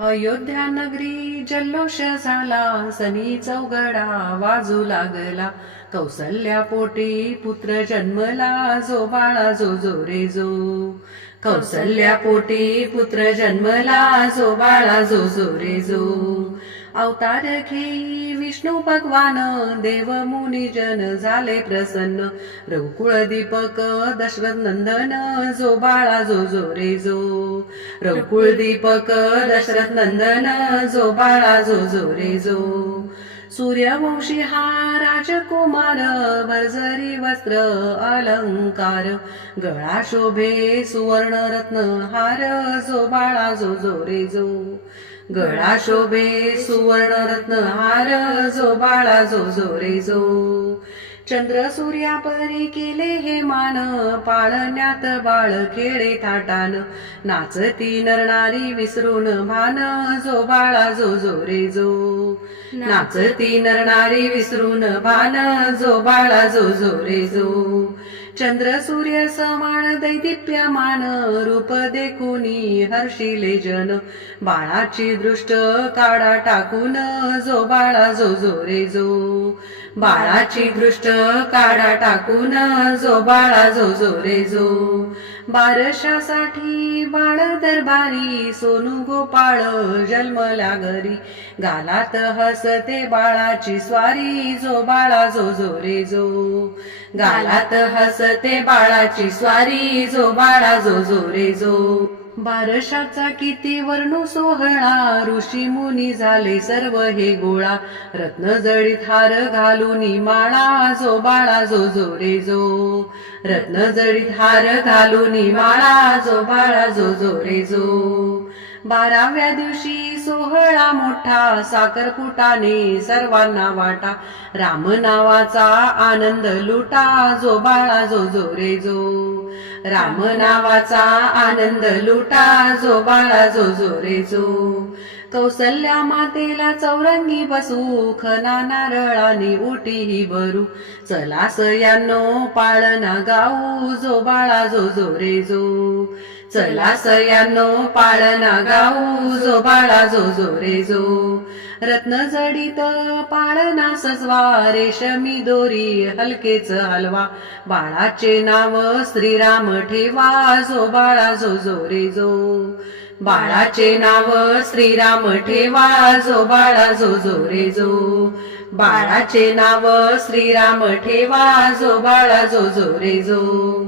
अयोध्या नगरी जल्लोष झाला, सनी चौघडा वाजू लागला. कौसल्या पोटी पुत्र जन्मला, जो बाळा जो जो रे जो. कौसल्या पोटी पुत्र जन्मला, जो बाळा जो जो रे जो. अवतार घेई विष्णू भगवान, देव मुनी जन झाले प्रसन्न. रघुकुळ दीपक दशरथ नंदन, जो बाळा जो जो रे जो. रघुकुळ दीपक दशरथ नंदन, जो बाळा जो जो रे जो. सूर्यवंशी हा राजकुमार, भरजरी वस्त्र अलंकार. गळा शोभे सुवर्ण रत्न हार, जो बाळा जो जो रे जो. गळा शोभे सुवर्ण रत्न हार, जो बाळा जो जो रे जो. चंद्र सूर्यापरी केले हे मान, पाळण्यात बाळ खेळे थाटान. नाचती नरनारी विसरून भान, जो बाळा जो जो रे जो. नाचती नरनारी विसरून भान, जो बाळा जो जो रे जो. चंद्र सूर्य समान दैदिप्यमान, रूप देखुनी हर्षिले जन. बाळाची दृष्ट काढा टाकून, जो बाळा जो जो रे जो. बाळाची दृष्ट काढा टाकून, जो बाळा जो जो रे जो. बारशासाठी बाळ दरबारी, सोनू गोपाळ जन्मला घरी. गालात हसते बाळाची स्वारी, जो बाळा जो जो रे जो. गालात हसते बाळाची स्वारी, जो बाळा जो जो रे जो. बारशाचा किती वर्णू सोहळा, ऋषी मुनी झाले सर्व हे गोळा. रत्न जडित हार घालूनी माळा, जो बाळा जो जो रे जो. रत्न जडित हार घालूनी माळा, जो बाळा जो जो रे जो. 12व्या दिवशी सोहळा मोठा, साखरपुटाने सर्वांना वाटा. राम नावाचा आनंद लुटा, जो बाळा जो जो रे जो. राम नावाचा आनंद लुटा, जो बाळा जो जो रे जो. कौसल्या मातेला चौरंगी बसू, खना नारळाने ओटी ही भरू. चला सयानो पाळणा गाऊ, जो बाळा जो जो रे जो. चला सयानो पाळणा गाऊ, जो बाळा जो जो रे जो. रत्न जडित पाळणा सजवा, रेशमी दोरी हलकेच हलवा. बाळाचे नाव श्रीराम ठेवा, जो बाळा जो जो रे जो. बाळाचे नाव श्रीराम ठेवा, जो बाळा जो जो रे जो. बाळाचे नाव श्रीराम ठेवा, जो बाळा जो जो रे जो.